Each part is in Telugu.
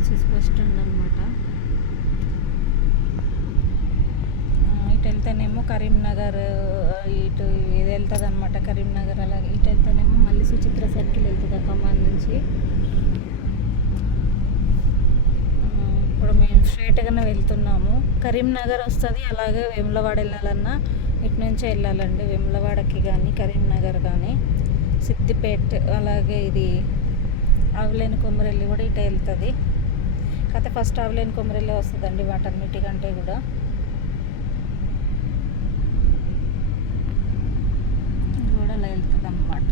వచ్చేసి బస్ స్టాండ్ అనమాట. ఇటు వెళ్తేనేమో కరీంనగర్, ఇటు ఇది వెళ్తుంది అనమాట కరీంనగర్. అలాగే ఇటు వెళ్తేనేమో మళ్ళీ సుచిత్ర సర్కిల్ వెళ్తుంది ఖమ్మం నుంచి. ఇప్పుడు మేము స్ట్రైట్గానే వెళ్తున్నాము. కరీంనగర్ వస్తుంది. అలాగే వేములవాడ వెళ్ళాలన్నా ఇటు నుంచే వెళ్ళాలండి. వేములవాడకి కానీ కరీంనగర్ కానీ సిద్దిపేట, అలాగే ఇది ఆవులేని కొమరెల్లి కూడా ఇటే వెళ్తుంది. కాకపోతే ఫస్ట్ ఆవులేని కొమరెల్లి వస్తుందండి వాటన్నిటికంటే కూడా. కూడా అలా వెళ్తుంది అన్నమాట.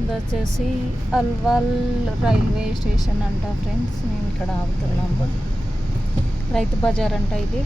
ఇది వచ్చేసి అల్వాల్ రైల్వే స్టేషన్ అంట ఫ్రెండ్స్. మేము ఇక్కడ ఆగుతున్నాము. రైతు బజార్ అంట ఇది.